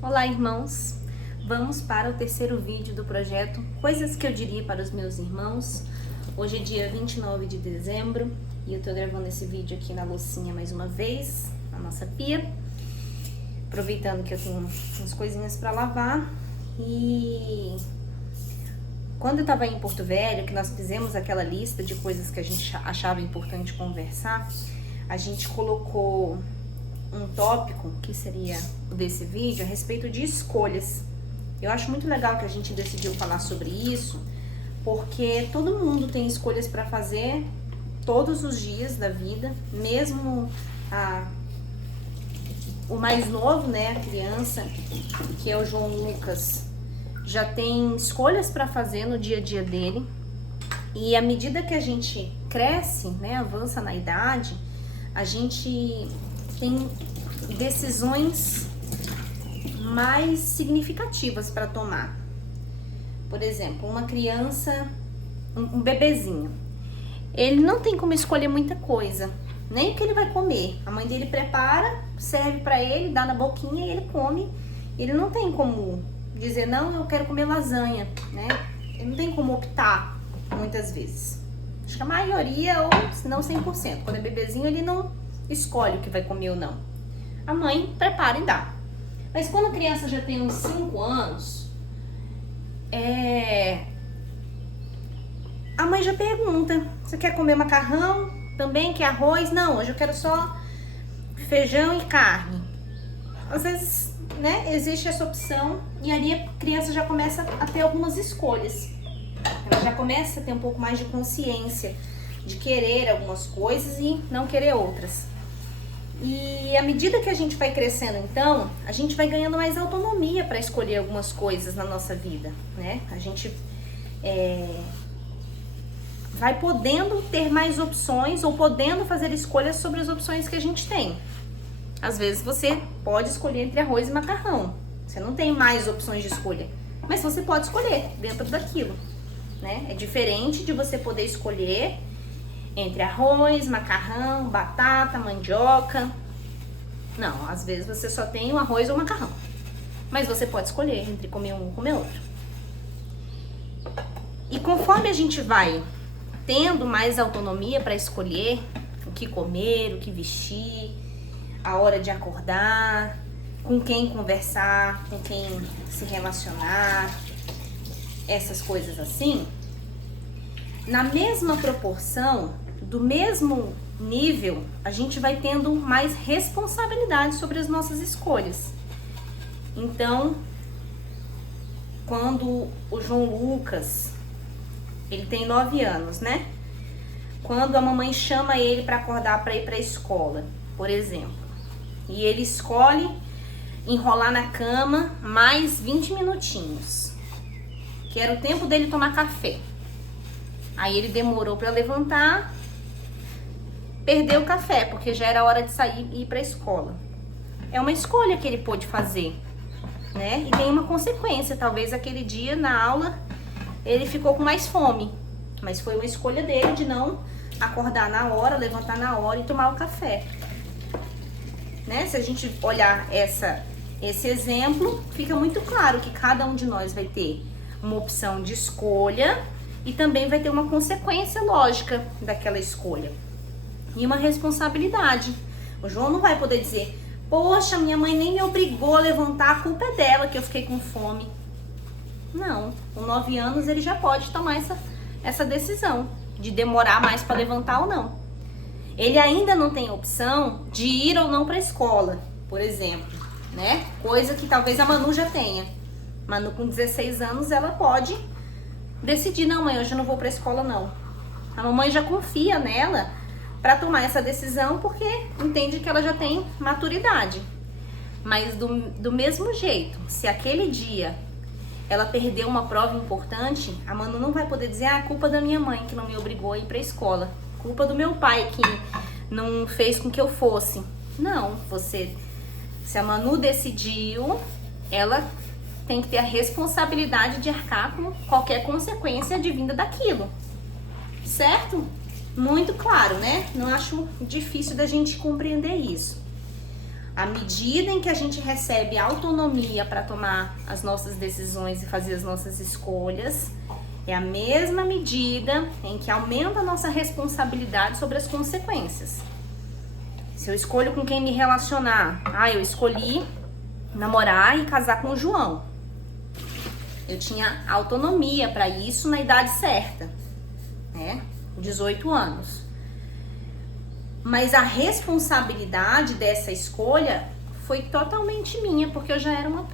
Olá, irmãos! Vamos para o terceiro vídeo do projeto Coisas que eu diria para os meus irmãos. Hoje é dia 29 de dezembro e eu tô gravando esse vídeo aqui na loucinha mais uma vez, na nossa pia. Aproveitando que eu tenho umas coisinhas para lavar. E quando eu tava em Porto Velho, que nós fizemos aquela lista de coisas que a gente achava importante conversar, a gente colocou um tópico, que seria o desse vídeo, a respeito de escolhas. Eu acho muito legal que a gente decidiu falar sobre isso, porque todo mundo tem escolhas para fazer todos os dias da vida, mesmo o mais novo, né, a criança, que é o João Lucas, já tem escolhas para fazer no dia a dia dele. E à medida que a gente cresce, né, avança na idade, a gente tem decisões mais significativas para tomar. Por exemplo, uma criança, um bebezinho, ele não tem como escolher muita coisa, nem o que ele vai comer. A mãe dele prepara, serve para ele, dá na boquinha e ele come. Ele não tem como dizer, não, eu quero comer lasanha, né? Ele não tem como optar, muitas vezes. Acho que a maioria, ou se não 100%, quando é bebezinho, ele não escolhe o que vai comer ou não. A mãe prepara e dá. Mas quando a criança já tem uns 5 anos, a mãe já pergunta, você quer comer macarrão? Também quer arroz? Não, hoje eu quero só feijão e carne. Às vezes, né, existe essa opção e ali a criança já começa a ter algumas escolhas. Ela já começa a ter um pouco mais de consciência de querer algumas coisas e não querer outras. E à medida que a gente vai crescendo, então, a gente vai ganhando mais autonomia para escolher algumas coisas na nossa vida, né? A gente vai podendo ter mais opções ou podendo fazer escolhas sobre as opções que a gente tem. Às vezes você pode escolher entre arroz e macarrão. Você não tem mais opções de escolha, mas você pode escolher dentro daquilo, né? É diferente de você poder escolher entre arroz, macarrão, batata, mandioca. Não, às vezes você só tem o arroz ou o macarrão. Mas você pode escolher entre comer um ou comer outro. E conforme a gente vai tendo mais autonomia para escolher o que comer, o que vestir, a hora de acordar, com quem conversar, com quem se relacionar, essas coisas assim, na mesma proporção, do mesmo nível, a gente vai tendo mais responsabilidade sobre as nossas escolhas. Então, quando o João Lucas, ele tem 9 anos, né? Quando a mamãe chama ele para acordar para ir para a escola, por exemplo, e ele escolhe enrolar na cama mais 20 minutinhos, que era o tempo dele tomar café. Aí ele demorou para levantar, perdeu o café, porque já era hora de sair e ir para a escola. É uma escolha que ele pôde fazer, né? E tem uma consequência. Talvez aquele dia na aula ele ficou com mais fome, mas foi uma escolha dele de não acordar na hora, levantar na hora e tomar o café, né? Se a gente olhar esse exemplo, fica muito claro que cada um de nós vai ter uma opção de escolha e também vai ter uma consequência lógica daquela escolha e uma responsabilidade. O João não vai poder dizer, poxa, minha mãe nem me obrigou a levantar, a culpa é dela que eu fiquei com fome. Não, com 9 anos ele já pode tomar essa decisão de demorar mais para levantar ou não. Ele ainda não tem opção de ir ou não para a escola, por exemplo, né? Coisa que talvez a Manu já tenha. Manu com 16 anos ela pode decidir, não, mãe, hoje eu não vou para a escola não. A mamãe já confia nela para tomar essa decisão porque entende que ela já tem maturidade. Mas do mesmo jeito, se aquele dia ela perdeu uma prova importante, a Manu não vai poder dizer, ah, culpa da minha mãe que não me obrigou a ir para a escola, culpa do meu pai que não fez com que eu fosse. Não, se a Manu decidiu, ela tem que ter a responsabilidade de arcar com qualquer consequência advinda daquilo, certo? Muito claro, né? Não acho difícil da gente compreender isso. À medida em que a gente recebe autonomia para tomar as nossas decisões e fazer as nossas escolhas, é a mesma medida em que aumenta a nossa responsabilidade sobre as consequências. Se eu escolho com quem me relacionar, eu escolhi namorar e casar com o João. Eu tinha autonomia para isso na idade certa, né? 18 anos. Mas a responsabilidade dessa escolha foi totalmente minha, porque eu já era uma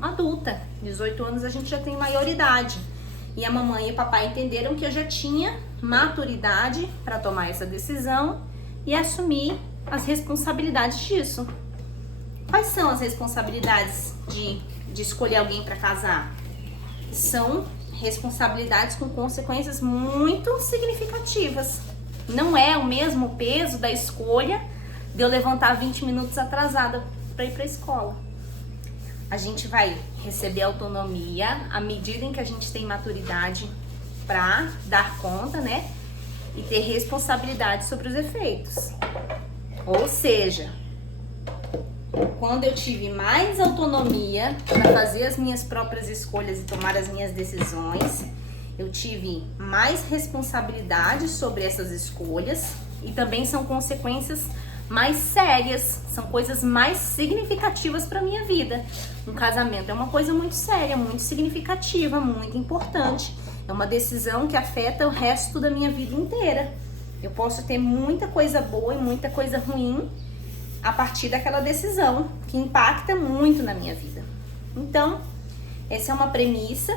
adulta. 18 anos a gente já tem maioridade. E a mamãe e o papai entenderam que eu já tinha maturidade para tomar essa decisão e assumir as responsabilidades disso. Quais são as responsabilidades de escolher alguém para casar? São responsabilidades com consequências muito significativas. Não é o mesmo peso da escolha de eu levantar 20 minutos atrasada para ir para a escola. A gente vai receber autonomia à medida em que a gente tem maturidade para dar conta, né? E ter responsabilidade sobre os efeitos. Ou seja, quando eu tive mais autonomia para fazer as minhas próprias escolhas e tomar as minhas decisões, eu tive mais responsabilidade sobre essas escolhas e também são consequências mais sérias, são coisas mais significativas para minha vida. Um casamento é uma coisa muito séria, muito significativa, muito importante. É uma decisão que afeta o resto da minha vida inteira. Eu posso ter muita coisa boa e muita coisa ruim a partir daquela decisão, que impacta muito na minha vida. Então, essa é uma premissa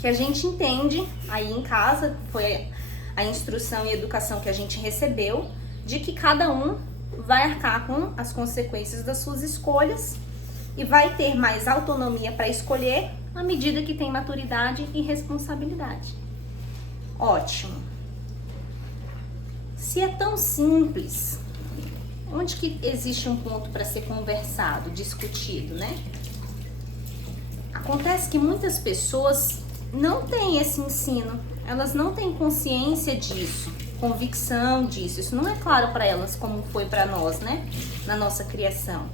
que a gente entende aí em casa, foi a instrução e educação que a gente recebeu, de que cada um vai arcar com as consequências das suas escolhas e vai ter mais autonomia para escolher à medida que tem maturidade e responsabilidade. Ótimo. Se é tão simples, onde que existe um ponto para ser conversado, discutido, né? Acontece que muitas pessoas não têm esse ensino, elas não têm consciência disso, convicção disso. Isso não é claro para elas como foi para nós, né? Na nossa criação.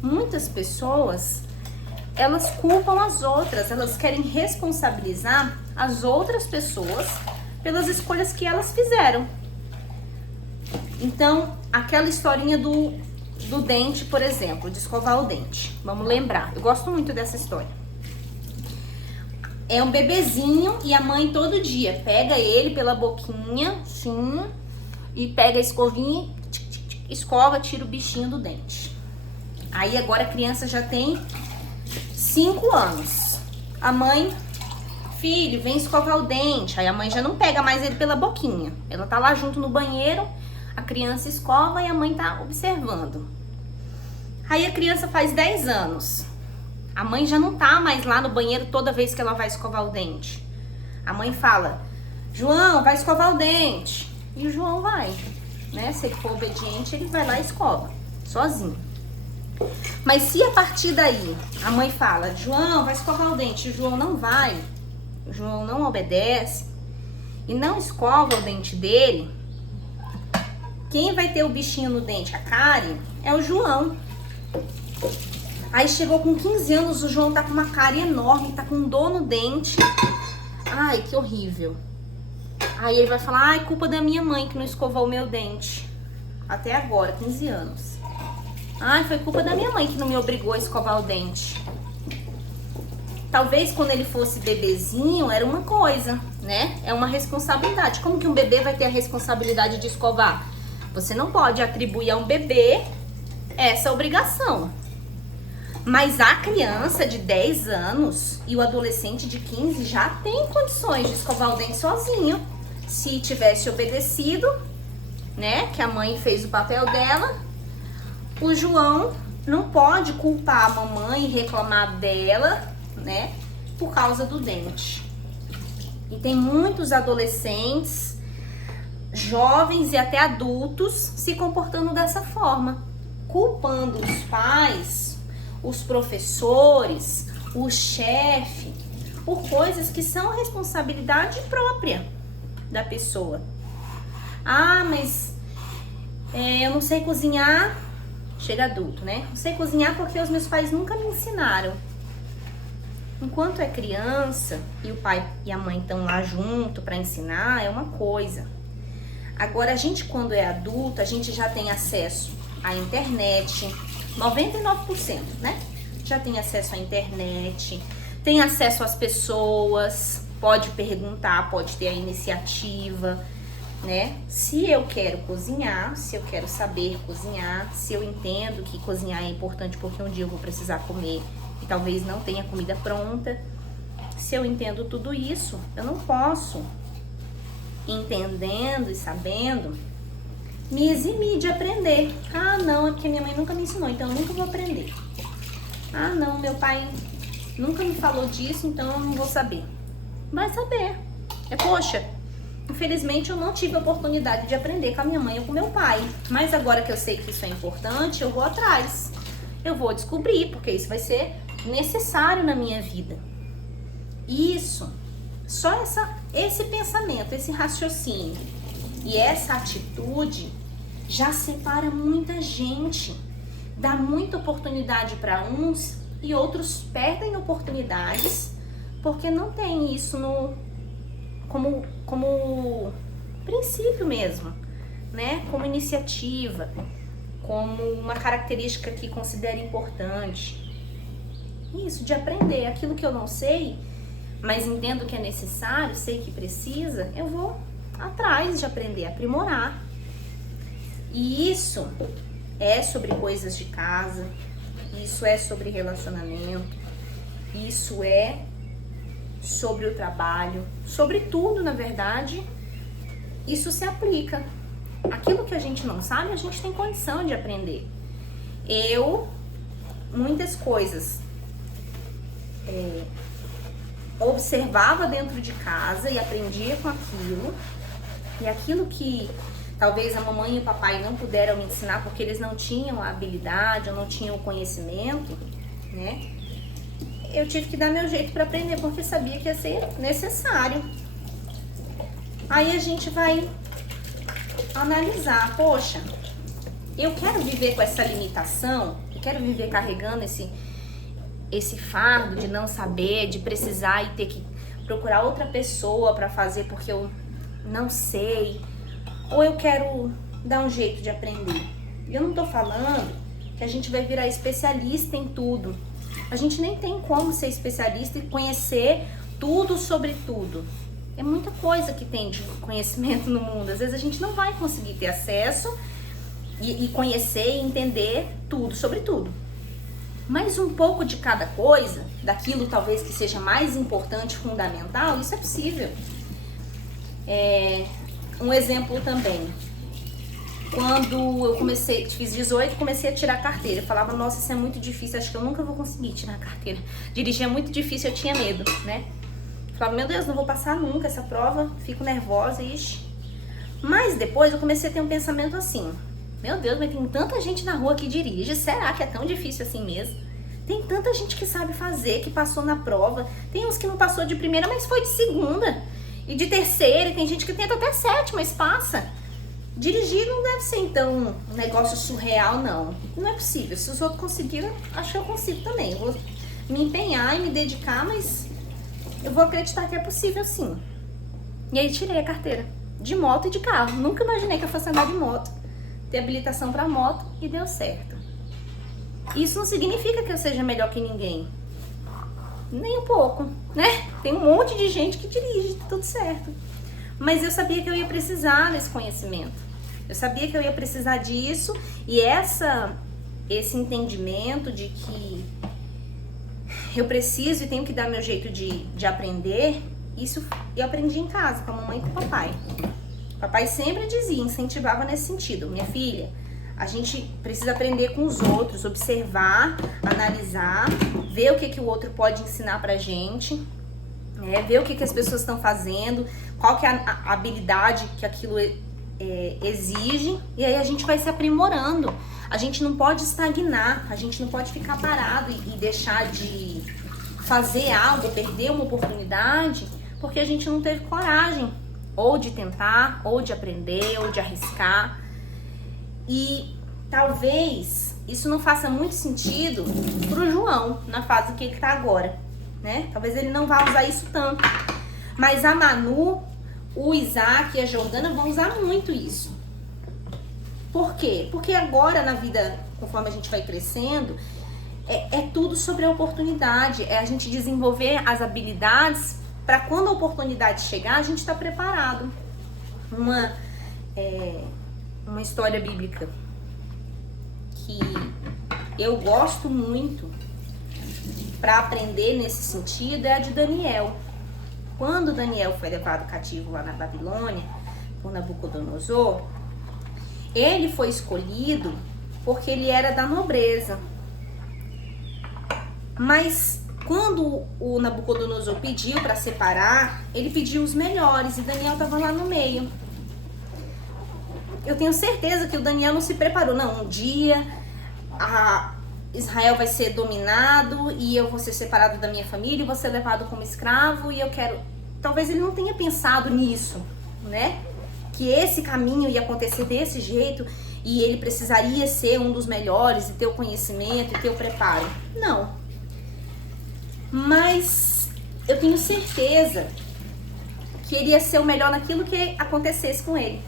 Muitas pessoas, elas culpam as outras, elas querem responsabilizar as outras pessoas pelas escolhas que elas fizeram. Então, aquela historinha do dente, por exemplo, de escovar o dente. Vamos lembrar, eu gosto muito dessa história. É um bebezinho e a mãe todo dia pega ele pela boquinha, sim, e pega a escovinha, escova, tira o bichinho do dente. Aí agora a criança já tem 5 anos. A mãe, filho, vem escovar o dente. Aí a mãe já não pega mais ele pela boquinha. Ela tá lá junto no banheiro, a criança escova e a mãe tá observando. Aí a criança faz 10 anos. A mãe já não tá mais lá no banheiro toda vez que ela vai escovar o dente. A mãe fala, João, vai escovar o dente. E o João vai, né? Se ele for obediente, ele vai lá e escova, sozinho. Mas se a partir daí a mãe fala, João, vai escovar o dente, e o João não vai, o João não obedece e não escova o dente dele, quem vai ter o bichinho no dente, a cárie, é o João. Aí chegou com 15 anos, o João tá com uma cárie enorme, tá com dor no dente. Ai, que horrível. Aí ele vai falar, ai, culpa da minha mãe que não escovou o meu dente. Até agora, 15 anos. Ai, foi culpa da minha mãe que não me obrigou a escovar o dente. Talvez quando ele fosse bebezinho era uma coisa, né? É uma responsabilidade. Como que um bebê vai ter a responsabilidade de escovar? Você não pode atribuir a um bebê essa obrigação. Mas a criança de 10 anos e o adolescente de 15 já tem condições de escovar o dente sozinho. Se tivesse obedecido, né, que a mãe fez o papel dela, o João não pode culpar a mamãe e reclamar dela, né, por causa do dente. E tem muitos adolescentes, jovens e até adultos se comportando dessa forma, culpando os pais, os professores, o chefe, por coisas que são responsabilidade própria da pessoa. Ah, mas eu não sei cozinhar, chega adulto, né? Não sei cozinhar porque os meus pais nunca me ensinaram. Enquanto é criança e o pai e a mãe estão lá junto para ensinar, é uma coisa. Agora, a gente, quando é adulto, a gente já tem acesso à internet, 99%, né? Já tem acesso à internet, tem acesso às pessoas, pode perguntar, pode ter a iniciativa, né? Se eu quero cozinhar, se eu quero saber cozinhar, se eu entendo que cozinhar é importante porque um dia eu vou precisar comer e talvez não tenha comida pronta, se eu entendo tudo isso, eu não posso, entendendo e sabendo, me eximir de aprender. Ah, não, é porque minha mãe nunca me ensinou, então eu nunca vou aprender. Ah, não, meu pai nunca me falou disso, então eu não vou saber. Vai saber. Poxa, infelizmente eu não tive a oportunidade de aprender com a minha mãe ou com meu pai. Mas agora que eu sei que isso é importante, eu vou atrás. Eu vou descobrir, porque isso vai ser necessário na minha vida. Isso, só esse pensamento, esse raciocínio e essa atitude já separa muita gente. Dá muita oportunidade para uns e outros perdem oportunidades porque não tem isso como princípio mesmo, né? Como iniciativa, como uma característica que considera importante. Isso, de aprender aquilo que eu não sei, mas entendo que é necessário, sei que precisa, eu vou atrás de aprender, aprimorar. E isso é sobre coisas de casa, isso é sobre relacionamento, isso é sobre o trabalho, sobre tudo, na verdade, isso se aplica. Aquilo que a gente não sabe, a gente tem condição de aprender. Muitas coisas observava dentro de casa e aprendia com aquilo, e aquilo que talvez a mamãe e o papai não puderam me ensinar porque eles não tinham a habilidade ou não tinham o conhecimento, né? Eu tive que dar meu jeito para aprender porque sabia que ia ser necessário. Aí a gente vai analisar, poxa, eu quero viver com essa limitação, eu quero viver carregando esse fardo de não saber, de precisar e ter que procurar outra pessoa para fazer porque eu não sei, ou eu quero dar um jeito de aprender. Eu não tô falando que a gente vai virar especialista em tudo. A gente nem tem como ser especialista e conhecer tudo sobre tudo. É muita coisa que tem de conhecimento no mundo. Às vezes a gente não vai conseguir ter acesso e conhecer e entender tudo sobre tudo. Mas um pouco de cada coisa, daquilo talvez que seja mais importante, fundamental, isso é possível. Um exemplo também. Quando eu fiz 18, comecei a tirar carteira. Eu falava, nossa, isso é muito difícil, acho que eu nunca vou conseguir tirar a carteira. Dirigir é muito difícil, eu tinha medo, né? Eu falava, meu Deus, não vou passar nunca essa prova, fico nervosa, ixi. Mas depois eu comecei a ter um pensamento assim, meu Deus, mas tem tanta gente na rua que dirige, será que é tão difícil assim mesmo? Tem tanta gente que sabe fazer, que passou na prova, tem uns que não passou de primeira, mas foi de segunda, e de terceira, e tem gente que tenta até sétima, mas passa. Dirigir não deve ser, então, um negócio surreal, não. Não é possível. Se os outros conseguiram, acho que eu consigo também. Eu vou me empenhar e me dedicar, mas eu vou acreditar que é possível, sim. E aí tirei a carteira de moto e de carro. Nunca imaginei que eu fosse andar de moto, ter habilitação para moto, e deu certo. Isso não significa que eu seja melhor que ninguém. Nem um pouco, né? Tem um monte de gente que dirige, tá tudo certo. Mas eu sabia que eu ia precisar desse conhecimento. Eu sabia que eu ia precisar disso, e esse entendimento de que eu preciso e tenho que dar meu jeito de aprender, isso eu aprendi em casa, com a mamãe e com o papai. O papai sempre dizia, incentivava nesse sentido, minha filha, a gente precisa aprender com os outros, observar, analisar, ver o que o outro pode ensinar pra gente, né? Ver o que as pessoas estão fazendo, qual que é a habilidade que aquilo exige, e aí a gente vai se aprimorando. A gente não pode estagnar, a gente não pode ficar parado e deixar de fazer algo, perder uma oportunidade, porque a gente não teve coragem, ou de tentar, ou de aprender, ou de arriscar. E talvez isso não faça muito sentido pro João na fase que ele tá agora, né? Talvez ele não vá usar isso tanto. Mas a Manu, o Isaac e a Jordana vão usar muito isso. Por quê? Porque agora na vida, conforme a gente vai crescendo, é tudo sobre a oportunidade. É a gente desenvolver as habilidades para quando a oportunidade chegar, a gente está preparado. Uma história bíblica que eu gosto muito para aprender nesse sentido é a de Daniel. Quando Daniel foi levado cativo lá na Babilônia por Nabucodonosor, ele foi escolhido porque ele era da nobreza. Mas quando o Nabucodonosor pediu para separar, ele pediu os melhores e Daniel estava lá no meio. Eu tenho certeza que o Daniel não se preparou. Não, um dia Israel vai ser dominado e eu vou ser separado da minha família e vou ser levado como escravo e eu quero... Talvez ele não tenha pensado nisso, né? Que esse caminho ia acontecer desse jeito e ele precisaria ser um dos melhores e ter o conhecimento e ter o preparo. Não. Mas eu tenho certeza que ele ia ser o melhor naquilo que acontecesse com ele.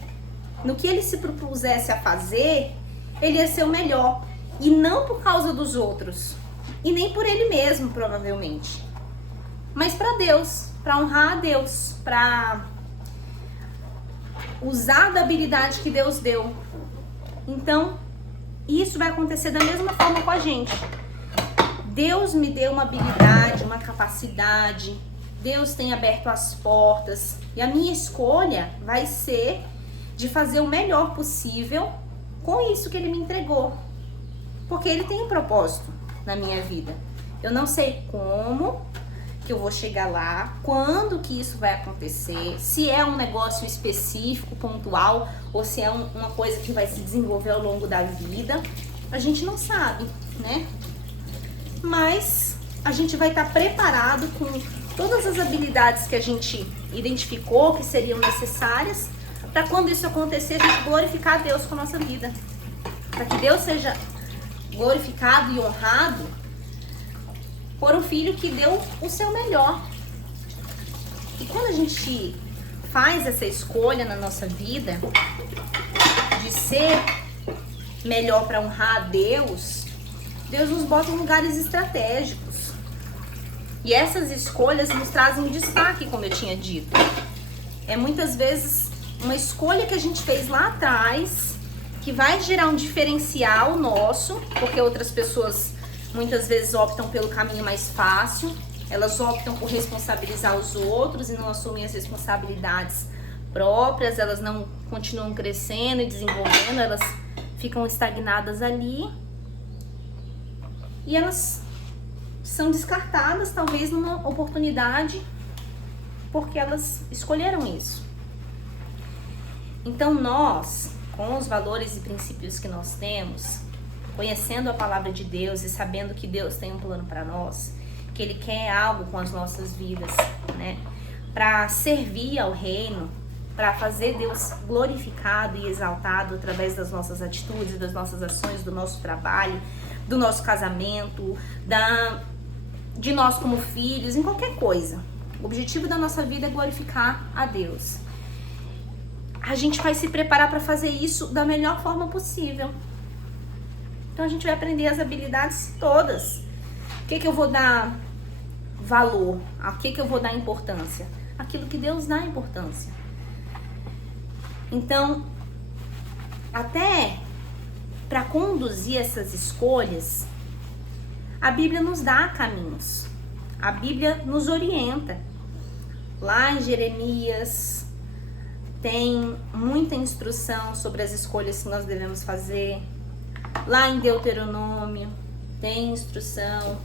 No que ele se propusesse a fazer, ele ia ser o melhor. E não por causa dos outros. E nem por ele mesmo, provavelmente. Mas para Deus, para honrar a Deus, para usar da habilidade que Deus deu. Então, isso vai acontecer da mesma forma com a gente. Deus me deu uma habilidade, uma capacidade. Deus tem aberto as portas. E a minha escolha vai ser de fazer o melhor possível com isso que ele me entregou. Porque ele tem um propósito na minha vida. Eu não sei como que eu vou chegar lá, quando que isso vai acontecer, se é um negócio específico, pontual, ou se é uma coisa que vai se desenvolver ao longo da vida. A gente não sabe, né? Mas a gente vai estar preparado com todas as habilidades que a gente identificou que seriam necessárias para quando isso acontecer, a gente glorificar a Deus com a nossa vida. Para que Deus seja glorificado e honrado por um filho que deu o seu melhor. E quando a gente faz essa escolha na nossa vida de ser melhor para honrar a Deus, Deus nos bota em lugares estratégicos. E essas escolhas nos trazem um destaque, como eu tinha dito. É muitas vezes uma escolha que a gente fez lá atrás, que vai gerar um diferencial nosso, porque outras pessoas muitas vezes optam pelo caminho mais fácil, elas optam por responsabilizar os outros e não assumem as responsabilidades próprias, elas não continuam crescendo e desenvolvendo, elas ficam estagnadas ali e elas são descartadas talvez numa oportunidade porque elas escolheram isso. Então nós, com os valores e princípios que nós temos, conhecendo a palavra de Deus e sabendo que Deus tem um plano para nós, que Ele quer algo com as nossas vidas, né? Para servir ao reino, para fazer Deus glorificado e exaltado através das nossas atitudes, das nossas ações, do nosso trabalho, do nosso casamento, de nós como filhos, em qualquer coisa. O objetivo da nossa vida é glorificar a Deus. A gente vai se preparar para fazer isso da melhor forma possível. Então a gente vai aprender as habilidades todas. O que eu vou dar valor? A que eu vou dar importância? Aquilo que Deus dá importância. Então, até para conduzir essas escolhas, a Bíblia nos dá caminhos. A Bíblia nos orienta. Lá em Jeremias tem muita instrução sobre as escolhas que nós devemos fazer. Lá em Deuteronômio tem instrução.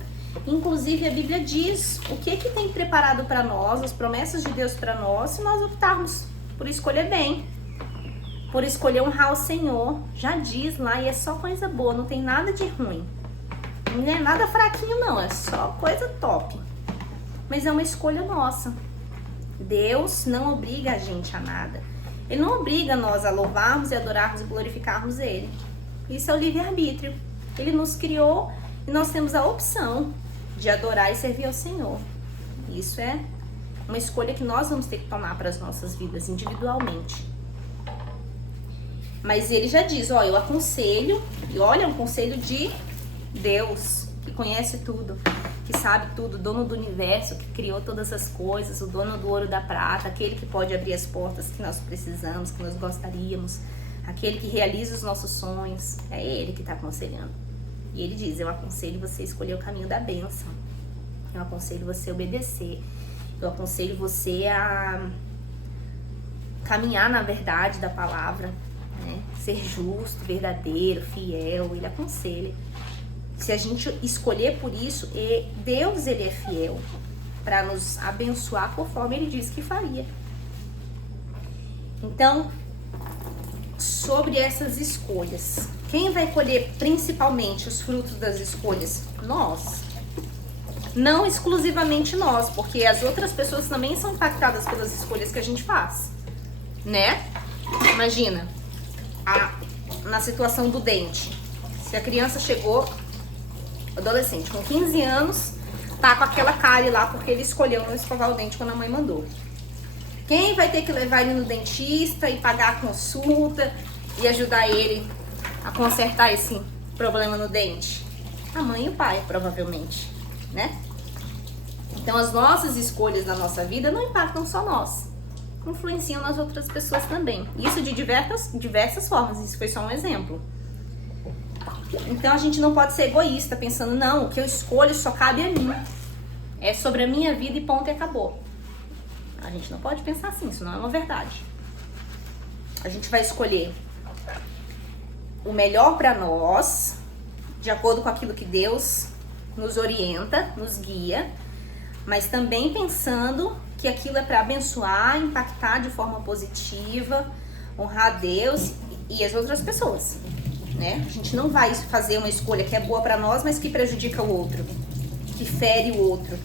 Inclusive a Bíblia diz o que tem preparado para nós, as promessas de Deus para nós, se nós optarmos por escolher bem, por escolher honrar o Senhor. Já diz lá, e é só coisa boa, não tem nada de ruim. Não é nada fraquinho não, é só coisa top. Mas é uma escolha nossa. Deus não obriga a gente a nada. Ele não obriga nós a louvarmos e adorarmos e glorificarmos Ele. Isso é o livre-arbítrio. Ele nos criou e nós temos a opção de adorar e servir ao Senhor. Isso é uma escolha que nós vamos ter que tomar para as nossas vidas individualmente. Mas ele já diz, ó, eu aconselho, e olha, é um conselho de Deus, que conhece tudo, que sabe tudo, dono do universo, que criou todas as coisas, o dono do ouro e da prata, aquele que pode abrir as portas que nós precisamos, que nós gostaríamos, aquele que realiza os nossos sonhos, é ele que está aconselhando. E ele diz, eu aconselho você a escolher o caminho da bênção, eu aconselho você a obedecer, eu aconselho você a caminhar na verdade da palavra, né? Ser justo, verdadeiro, fiel, ele aconselha. Se a gente escolher por isso, Deus ele é fiel para nos abençoar conforme ele disse que faria. Então, sobre essas escolhas, quem vai colher principalmente os frutos das escolhas? Nós. Não exclusivamente nós, porque as outras pessoas também são impactadas pelas escolhas que a gente faz, né? Imagina, na situação do dente. Se a criança chegou, adolescente, com 15 anos, tá com aquela cárie lá porque ele escolheu não escovar o dente quando a mãe mandou. Quem vai ter que levar ele no dentista e pagar a consulta e ajudar ele a consertar esse problema no dente? A mãe e o pai, provavelmente, né? Então, as nossas escolhas na nossa vida não impactam só nós, influenciam nas outras pessoas também. Isso de diversas formas, isso foi só um exemplo. Então, a gente não pode ser egoísta, pensando, não, o que eu escolho só cabe a mim. É sobre a minha vida e ponto e acabou. A gente não pode pensar assim, isso não é uma verdade. A gente vai escolher o melhor para nós, de acordo com aquilo que Deus nos orienta, nos guia, mas também pensando que aquilo é para abençoar, impactar de forma positiva, honrar a Deus e as outras pessoas, né? A gente não vai fazer uma escolha que é boa para nós, mas que prejudica o outro, que fere o outro.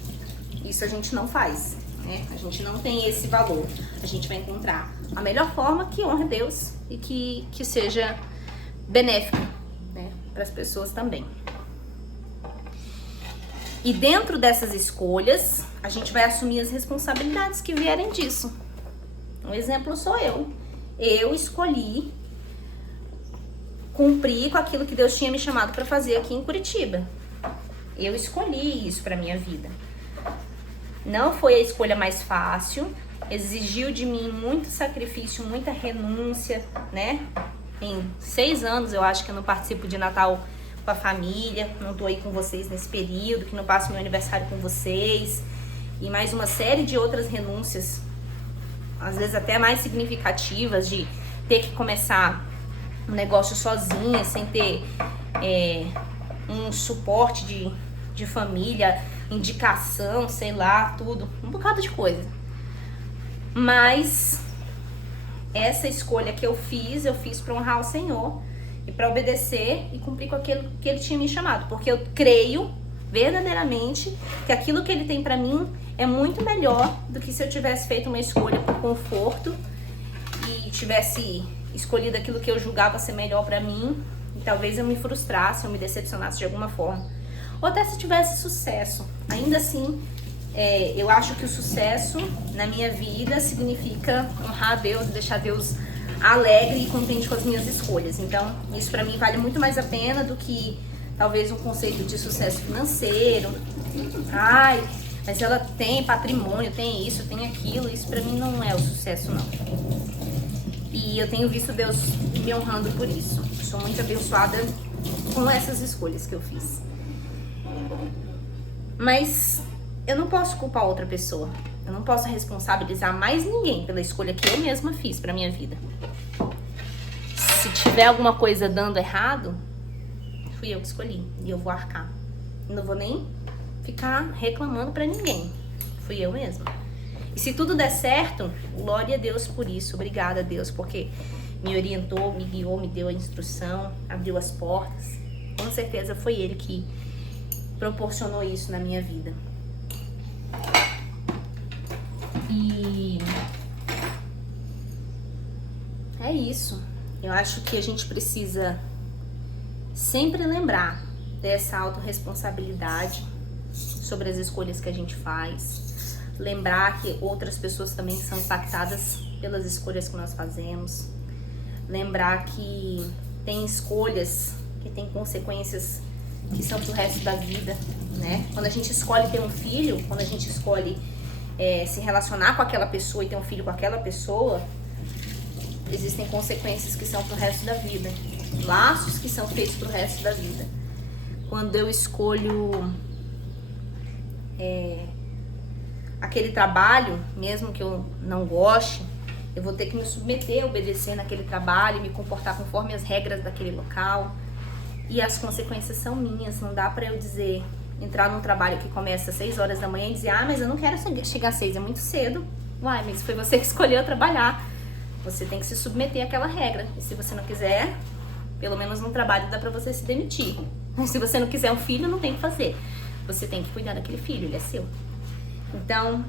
Isso a gente não faz, né? A gente não tem esse valor. A gente vai encontrar a melhor forma que honre Deus e que seja benéfica, né, para as pessoas também. E dentro dessas escolhas, a gente vai assumir as responsabilidades que vierem disso. Um exemplo sou eu. Eu escolhi cumprir com aquilo que Deus tinha me chamado para fazer aqui em Curitiba. Eu escolhi isso para minha vida. Não foi a escolha mais fácil, exigiu de mim muito sacrifício, muita renúncia, né? Em 6 anos eu acho que eu não participo de Natal com a família, não tô aí com vocês nesse período, que não passo meu aniversário com vocês, e mais uma série de outras renúncias, às vezes até mais significativas, de ter que começar um negócio sozinha, sem ter um suporte de família, indicação, sei lá, tudo, um bocado de coisa. Mas essa escolha que eu fiz para honrar o Senhor e para obedecer e cumprir com aquilo que Ele tinha me chamado, porque eu creio verdadeiramente que aquilo que Ele tem para mim é muito melhor do que se eu tivesse feito uma escolha por conforto e tivesse escolhido aquilo que eu julgava ser melhor para mim, e talvez eu me frustrasse, eu me decepcionasse de alguma forma, ou até se tivesse sucesso. Ainda assim, eu acho que o sucesso na minha vida significa honrar a Deus e deixar Deus alegre e contente com as minhas escolhas. Então, isso pra mim vale muito mais a pena do que talvez um conceito de sucesso financeiro. Ai, mas ela tem patrimônio, tem isso, tem aquilo. Isso pra mim não é o sucesso, não. E eu tenho visto Deus me honrando por isso. Sou muito abençoada com essas escolhas que eu fiz. Mas eu não posso culpar outra pessoa. Eu não posso responsabilizar mais ninguém pela escolha que eu mesma fiz pra minha vida. Se tiver alguma coisa dando errado, fui eu que escolhi e eu vou arcar. Não vou nem ficar reclamando pra ninguém. Fui eu mesma. E se tudo der certo, glória a Deus por isso. Obrigada a Deus, porque me orientou, me guiou, me deu a instrução, abriu as portas. Com certeza foi Ele que proporcionou isso na minha vida. E é isso. Eu acho que a gente precisa sempre lembrar dessa autorresponsabilidade sobre as escolhas que a gente faz, lembrar que outras pessoas também são impactadas pelas escolhas que nós fazemos, lembrar que tem escolhas que têm consequências que são pro resto da vida, né? Quando a gente escolhe ter um filho, quando a gente escolhe se relacionar com aquela pessoa e ter um filho com aquela pessoa, existem consequências que são pro resto da vida, laços que são feitos pro resto da vida. Quando eu escolho aquele trabalho, mesmo que eu não goste, eu vou ter que me submeter, obedecer naquele trabalho, me comportar conforme as regras daquele local. E as consequências são minhas. Não dá pra eu dizer, entrar num trabalho que começa às 6 horas da manhã e dizer, mas eu não quero chegar às 6, é muito cedo. Uai, mas foi você que escolheu trabalhar. Você tem que se submeter àquela regra. E se você não quiser, pelo menos no trabalho dá pra você se demitir. Mas se você não quiser um filho, não tem o que fazer. Você tem que cuidar daquele filho, ele é seu. Então,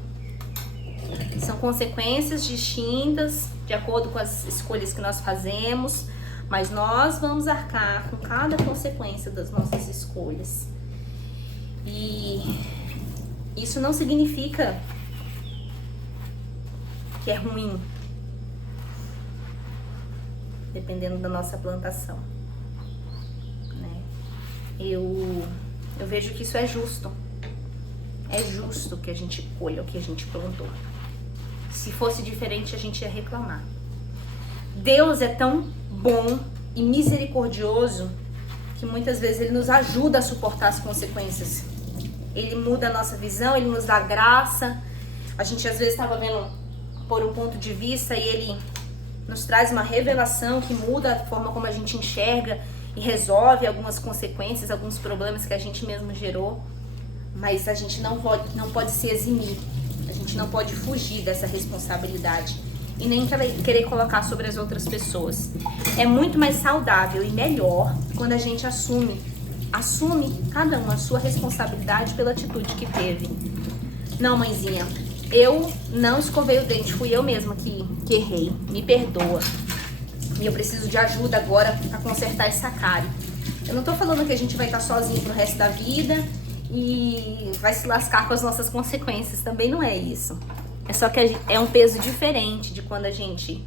são consequências distintas de acordo com as escolhas que nós fazemos, mas nós vamos arcar com cada consequência das nossas escolhas. E isso não significa que é ruim, dependendo da nossa plantação, né? Eu vejo que isso é justo. É justo que a gente colha o que a gente plantou. Se fosse diferente, a gente ia reclamar. Deus é tão bom e misericordioso que muitas vezes Ele nos ajuda a suportar as consequências. Ele muda a nossa visão, Ele nos dá graça. A gente às vezes estava vendo por um ponto de vista e Ele nos traz uma revelação que muda a forma como a gente enxerga e resolve algumas consequências, alguns problemas que a gente mesmo gerou. Mas a gente não pode se eximir, a gente não pode fugir dessa responsabilidade e nem querer colocar sobre as outras pessoas. É muito mais saudável e melhor quando a gente assume cada um a sua responsabilidade pela atitude que teve. Não, mãezinha, eu não escovei o dente, fui eu mesma que errei, me perdoa. E eu preciso de ajuda agora a consertar essa cárie. Eu não tô falando que a gente vai estar sozinho pro resto da vida e vai se lascar com as nossas consequências, também não é isso. É só que é um peso diferente de quando a gente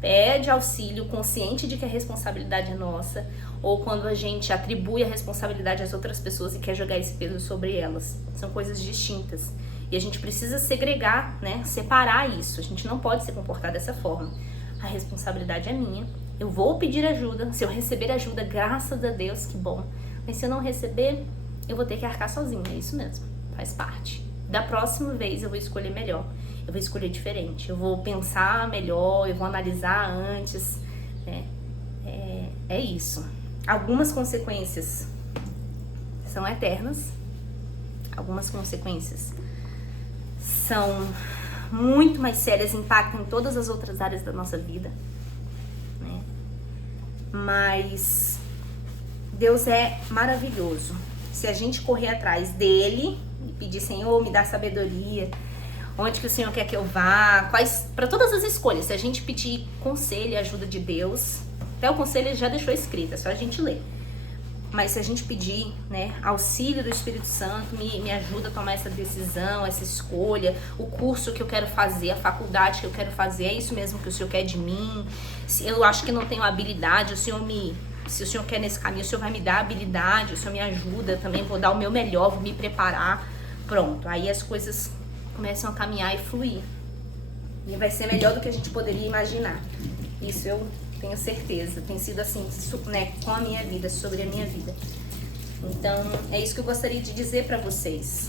pede auxílio consciente de que a responsabilidade é nossa, ou quando a gente atribui a responsabilidade às outras pessoas e quer jogar esse peso sobre elas. São coisas distintas. E a gente precisa segregar, né? Separar isso. A gente não pode se comportar dessa forma. A responsabilidade é minha. Eu vou pedir ajuda. Se eu receber ajuda, graças a Deus, que bom. Mas se eu não receber, eu vou ter que arcar sozinha, é isso mesmo, faz parte. Da próxima vez eu vou escolher melhor, eu vou escolher diferente, eu vou pensar melhor, eu vou analisar antes, né? É isso. Algumas consequências são eternas, algumas consequências são muito mais sérias, impactam em todas as outras áreas da nossa vida, né? Mas Deus é maravilhoso. Se a gente correr atrás dele e pedir, Senhor, me dá sabedoria, onde que o Senhor quer que eu vá, para todas as escolhas, se a gente pedir conselho e ajuda de Deus, até o conselho ele já deixou escrito, é só a gente ler. Mas se a gente pedir, né, auxílio do Espírito Santo, me ajuda a tomar essa decisão, essa escolha, o curso que eu quero fazer, a faculdade que eu quero fazer, é isso mesmo que o Senhor quer de mim? Se eu acho que não tenho habilidade, se o Senhor quer nesse caminho, o Senhor vai me dar habilidade, o Senhor me ajuda também, vou dar o meu melhor, vou me preparar. Pronto, aí as coisas começam a caminhar e fluir. E vai ser melhor do que a gente poderia imaginar. Isso eu tenho certeza. Tem sido assim, né, com a minha vida, sobre a minha vida. Então, é isso que eu gostaria de dizer pra vocês.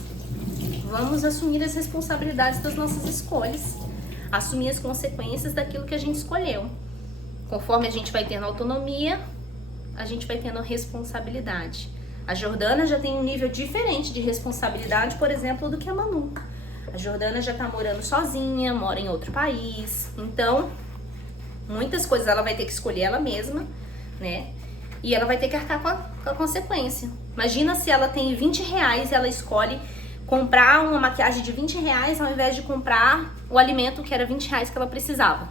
Vamos assumir as responsabilidades das nossas escolhas. Assumir as consequências daquilo que a gente escolheu. Conforme a gente vai tendo autonomia, a gente vai tendo responsabilidade. A Jordana já tem um nível diferente de responsabilidade, por exemplo, do que a Manu. A Jordana já tá morando sozinha, mora em outro país. Então, muitas coisas ela vai ter que escolher ela mesma, né? E ela vai ter que arcar com a consequência. Imagina se ela tem 20 reais e ela escolhe comprar uma maquiagem de 20 reais ao invés de comprar o alimento que era 20 reais que ela precisava.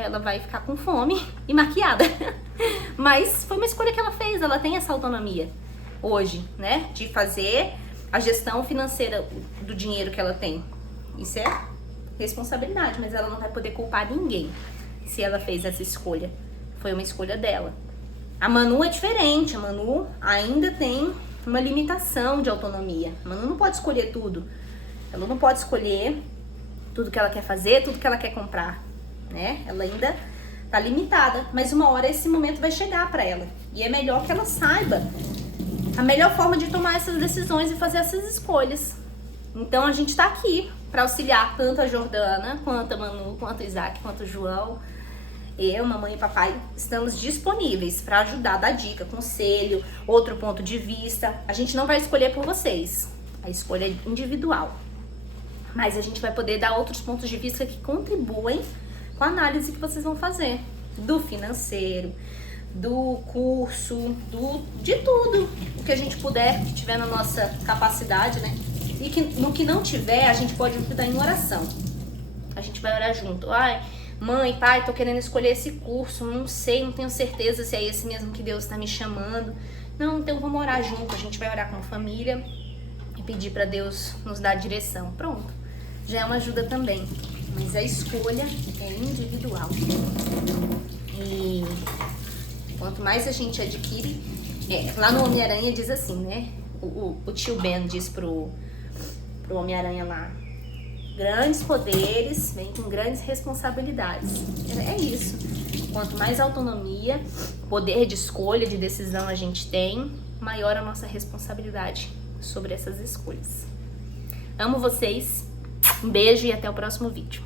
ela vai ficar com fome e maquiada. Mas foi uma escolha que ela fez, ela tem essa autonomia hoje, né? De fazer a gestão financeira do dinheiro que ela tem. Isso é responsabilidade, mas ela não vai poder culpar ninguém se ela fez essa escolha. Foi uma escolha dela. A Manu é diferente, a Manu ainda tem uma limitação de autonomia. A Manu não pode escolher tudo. Ela não pode escolher tudo que ela quer fazer, tudo que ela quer comprar, né? Ela ainda tá limitada, mas uma hora esse momento vai chegar para ela. E é melhor que ela saiba a melhor forma de tomar essas decisões e fazer essas escolhas. Então a gente tá aqui para auxiliar tanto a Jordana, quanto a Manu, quanto o Isaac, quanto o João. Eu, mamãe e papai, estamos disponíveis para ajudar, dar dica, conselho, outro ponto de vista. A gente não vai escolher por vocês, a escolha é individual. Mas a gente vai poder dar outros pontos de vista que contribuem com a análise que vocês vão fazer. Do financeiro, do curso, de tudo. O que a gente puder, que tiver na nossa capacidade, né? E que no que não tiver, a gente pode ajudar em oração. A gente vai orar junto. Ai, mãe, pai, tô querendo escolher esse curso. Não sei, não tenho certeza se é esse mesmo que Deus está me chamando. Não, então vamos orar junto. A gente vai orar com a família e pedir para Deus nos dar a direção. Pronto. Já é uma ajuda também. Mas a escolha é individual. E quanto mais a gente adquire... lá no Homem-Aranha diz assim, né? O tio Ben diz pro Homem-Aranha lá: grandes poderes vêm com grandes responsabilidades. É isso. Quanto mais autonomia, poder de escolha, de decisão a gente tem, maior a nossa responsabilidade sobre essas escolhas. Amo vocês. Um beijo e até o próximo vídeo.